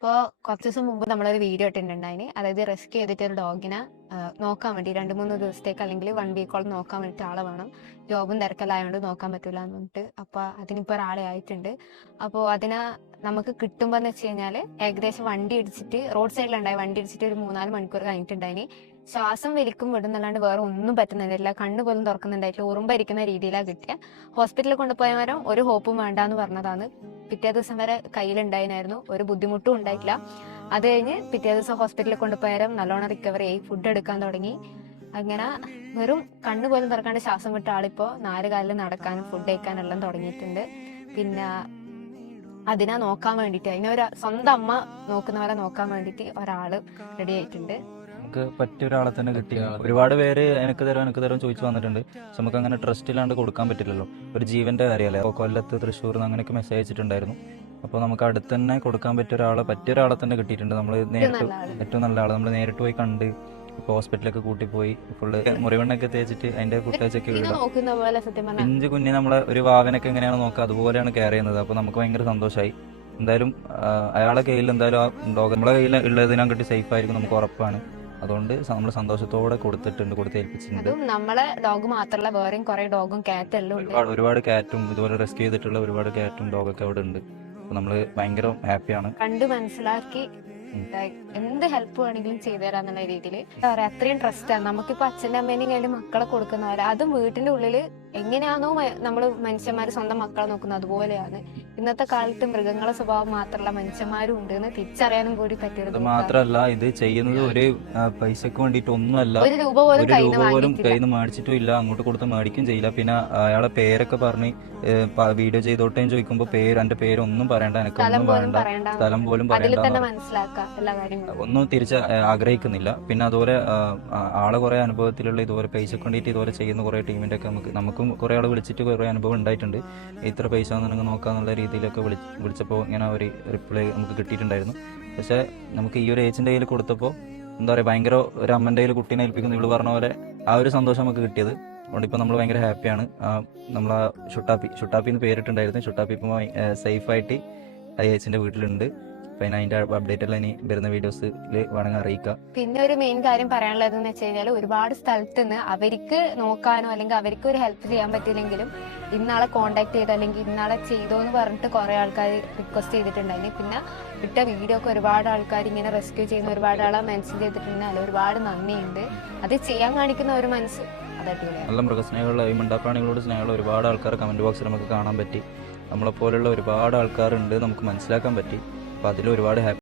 അപ്പോൾ കുറച്ച് ദിവസം മുമ്പ് നമ്മളൊരു വീഡിയോ ഇട്ടിട്ടുണ്ടായിന്. അതായത് റെസ്ക്യൂ ചെയ്തിട്ട് ഒരു ഡോഗിനെ നോക്കാൻ വേണ്ടി 2-3 ദിവസത്തേക്ക് അല്ലെങ്കിൽ 1 വീക്കോളം നോക്കാൻ വേണ്ടിയിട്ട് ആളെ വേണം. ജോബും തിരക്കലായതുകൊണ്ട് നോക്കാൻ പറ്റില്ല എന്ന് പറഞ്ഞിട്ട്. അപ്പോൾ അതിനിപ്പോൾ ഒരാളെ ആയിട്ടുണ്ട്. അപ്പോൾ അതിനെ നമുക്ക് കിട്ടുമ്പോൾ എന്ന് വെച്ച് കഴിഞ്ഞാൽ ഏകദേശം വണ്ടി ഇടിച്ചിട്ട് റോഡ് സൈഡിലുണ്ടായി വണ്ടി ഇടിച്ചിട്ട് ഒരു 3-4 മണിക്കൂർ കഴിഞ്ഞിട്ടുണ്ടായിന്. ശ്വാസം വലിക്കും വിടുന്നല്ലാണ്ട് വേറെ ഒന്നും പറ്റുന്നുണ്ടായില്ല. കണ്ണ് പോലും തുറക്കുന്നുണ്ടായിട്ടില്ല. ഉറുമ്പരിക്കുന്ന രീതിയിലാണ് കിട്ടിയ. ഹോസ്പിറ്റലിൽ കൊണ്ടുപോയവരും ഒരു ഹോപ്പും വേണ്ടാന്ന് പറഞ്ഞതാണ്. പിറ്റേ ദിവസം വരെ കയ്യിലുണ്ടായിരുന്നു. ഒരു ബുദ്ധിമുട്ടും ഉണ്ടായിട്ടില്ല. അത് കഴിഞ്ഞ് പിറ്റേ ദിവസം ഹോസ്പിറ്റലിൽ കൊണ്ടുപോയാലും നല്ലോണം റിക്കവറി ആയി, ഫുഡ് എടുക്കാൻ തുടങ്ങി. അങ്ങനെ വെറും കണ്ണ് പോലും തുറക്കാണ്ട് ശ്വാസം വിട്ട ആളിപ്പോ 4 കാലിൽ നടക്കാനും ഫുഡ് കഴിക്കാനും എല്ലാം തുടങ്ങിയിട്ടുണ്ട്. പിന്നെ അതിനെ നോക്കാൻ വേണ്ടിയിട്ട് അതിനൊരു സ്വന്തം അമ്മ നോക്കുന്ന പോലെ നോക്കാൻ വേണ്ടിയിട്ട് ഒരാള് റെഡി ആയിട്ടുണ്ട്. നമുക്ക് പറ്റിയ ഒരാളെ തന്നെ കിട്ടി. ഒരുപാട് പേര് എനിക്ക് തരാൻ ചോദിച്ചു വന്നിട്ടുണ്ട്. പക്ഷെ നമുക്ക് അങ്ങനെ ട്രസ്റ്റ് ഇല്ലാണ്ട് കൊടുക്കാൻ പറ്റില്ലല്ലോ. ഒരു ജീവന്റെ കാര്യമല്ലേ. അപ്പോൾ കൊല്ലത്ത്, തൃശ്ശൂർ അങ്ങനെയൊക്കെ മെസ്സേജ് അയച്ചിട്ടുണ്ടായിരുന്നു. അപ്പോൾ നമുക്ക് അടുത്ത് തന്നെ കൊടുക്കാൻ പറ്റിയ ഒരാളെ തന്നെ കിട്ടിയിട്ടുണ്ട്. നമ്മൾ നേരിട്ട് ഏറ്റവും നല്ല ആള് നമ്മൾ നേരിട്ട് പോയി കണ്ട് ഇപ്പോൾ ഹോസ്പിറ്റലൊക്കെ കൂട്ടിപ്പോയി ഫുള്ള് മുറിവെണ്ണൊക്കെ തേച്ചിട്ട് അതിന്റെ ഫുട്ടേജൊക്കെ ഇടാം. പിഞ്ച് കുഞ്ഞ് നമ്മളെ ഒരു വാവനൊക്കെ എങ്ങനെയാണ് നോക്കുക അതുപോലെയാണ് കെയർ ചെയ്യുന്നത്. അപ്പോൾ നമുക്ക് ഭയങ്കര സന്തോഷമായി. എന്തായാലും അയാളെ കയ്യിൽ എന്തായാലും ആ ഡോഗ് നമ്മളെ കയ്യിൽ ഉള്ളതിനാൻ കിട്ടി സേഫ് ആയിരിക്കും, നമുക്ക് ഉറപ്പാണ്. അതുകൊണ്ട് നമ്മൾ സന്തോഷത്തോടെ കൊടുത്തേൽപ്പിച്ചിട്ടുണ്ട്. നമ്മളെ ഡോഗ് മാത്രമല്ല വേറെയും കുറെ ഡോഗും കാറ്റും എല്ലാം ഉണ്ട്. ഒരുപാട് കാറ്റും ഇതുപോലെ റെസ്ക്യൂ ചെയ്തിട്ടുള്ള ഒരുപാട് കാറ്റും ഡോഗൊക്കെ അവിടെ ഉണ്ട്. അപ്പൊ നമ്മള് ഭയങ്കര ഹാപ്പിയാണ്. കണ്ടു മനസ്സിലാക്കി എന്ത് ഹെൽപ്പ് വേണമെങ്കിലും ചെയ്തു തരാന്നുള്ള രീതിയിൽ എന്താ പറയാ, അത്രയും ട്രസ്റ്റാണ്. നമുക്കിപ്പോ അച്ഛൻ്റെ അമ്മേനെയും കഴിഞ്ഞ് മക്കളെ കൊടുക്കുന്ന പോലെ അതും വീട്ടിന്റെ ഉള്ളില് എങ്ങനെയാണോ നമ്മള് മനുഷ്യന്മാര് സ്വന്തം മക്കളെ നോക്കുന്നത് അതുപോലെയാണ്. ഇന്നത്തെ കാലത്ത് മൃഗങ്ങളെ സ്വഭാവം മാത്രമല്ല മനുഷ്യന്മാരും ഉണ്ട് എന്ന് തിരിച്ചറിയാനും കൂടി പറ്റിയത്. മാത്രല്ല ഇത് ചെയ്യുന്നത് ഒരു പൈസക്ക് വേണ്ടിട്ട് ഒന്നുമല്ല. ഒരു രൂപ പോലും കയ്യിൽ നിന്ന് മേടിച്ചിട്ടും ഇല്ല, അങ്ങോട്ട് കൊടുത്ത് മേടിക്കും ചെയ്യില്ല. പിന്നെ അയാളെ പേരൊക്കെ പറഞ്ഞ് വീഡിയോ ചെയ്തോട്ടേം ചോദിക്കുമ്പോ എന്റെ പേരൊന്നും പറയണ്ട, എനിക്കൊന്നും വേണ്ട, സ്ഥലം പോലും പറയണ്ട, ഒന്നും തിരിച്ച് ആഗ്രഹിക്കുന്നില്ല. പിന്നെ അതുപോലെ ആളെ കുറെ അനുഭവത്തിലുള്ള ഇതുപോലെ പൈസ കൊണ്ടിട്ട് ഇതുപോലെ ചെയ്യുന്ന കുറെ ടീമിന്റെ ഒക്കെ നമുക്കും കുറെ ആൾ വിളിച്ചിട്ട് കുറെ അനുഭവം ഉണ്ടായിട്ടുണ്ട്. ഇത്ര പൈസ നിങ്ങൾക്ക് നോക്കാന്നുള്ള രീതിയിലൊക്കെ വിളിച്ചപ്പോൾ ഇങ്ങനെ ഒരു റിപ്ലൈ നമുക്ക് കിട്ടിയിട്ടുണ്ടായിരുന്നു. പക്ഷെ നമുക്ക് ഈ ഒരു ഏജിന്റെ കയ്യിൽ കൊടുത്തപ്പോൾ എന്താ പറയുക, ഭയങ്കര ഒരു അമ്മന്റെ കയ്യിൽ കുട്ടീനെ ഏൽപ്പിക്കുന്നു ഇവള് പറഞ്ഞ പോലെ ആ ഒരു സന്തോഷം നമുക്ക് കിട്ടിയത്. അതുകൊണ്ട് ഇപ്പോൾ നമ്മൾ ഭയങ്കര ഹാപ്പിയാണ്. നമ്മൾ ആ ഷുട്ടാപ്പിന്ന് പേരിട്ടുണ്ടായിരുന്നു. ഷുട്ടാപ്പി ഇപ്പോൾ സേഫായിട്ട് ആ ഏച്ചിന്റെ വീട്ടിലുണ്ട്. പിന്നെ അതിന്റെ അപ്ഡേറ്റ് എല്ലാം ഇനി വരുന്ന വീഡിയോസിൽ വേണമെങ്കിൽ അറിയിക്കാം. പിന്നെ ഒരു മെയിൻ കാര്യം പറയാനുള്ളത് എന്ന് വെച്ച് കഴിഞ്ഞാൽ ഒരുപാട് സ്ഥലത്ത് നിന്ന് അവർക്ക് നോക്കാനോ അല്ലെങ്കിൽ അവർക്ക് ഒരു ഹെൽപ്പ് ചെയ്യാൻ പറ്റില്ലെങ്കിലും ഇന്നാളെ കോണ്ടാക്ട് ചെയ്തോ അല്ലെങ്കിൽ ഇന്നാളെ ചെയ്തോ എന്ന് പറഞ്ഞിട്ട് കുറെ ആൾക്കാർ റിക്വസ്റ്റ് ചെയ്തിട്ടുണ്ടായിരുന്നു. പിന്നെ ഇട്ട വീഡിയോ ഒക്കെ ഒരുപാട് ആൾക്കാർ ഇങ്ങനെ റെസ്ക്യൂ ചെയ്യുന്ന ഒരുപാട് ആളെ മെൻഷൻ ചെയ്തിട്ടുണ്ടെങ്കിൽ ഒരുപാട് നന്ദിയുണ്ട്. അത് ചെയ്യാൻ കാണിക്കുന്ന ഒരു മനസ്സ് നല്ല മൃഗസ്നേഹമുള്ള ഈ മിണ്ടാപ്രാണികളോട് സ്നേഹമുള്ള ഒരുപാട് ആൾക്കാർ കമന്റ് ബോക്സിൽ നമുക്ക് കാണാൻ പറ്റി. നമ്മളെപ്പോലുള്ള ഒരുപാട് ആൾക്കാരുണ്ട്, നമുക്ക് മനസ്സിലാക്കാൻ പറ്റി. അപ്പോൾ അതിൽ ഒരുപാട് ഹാപ്പി.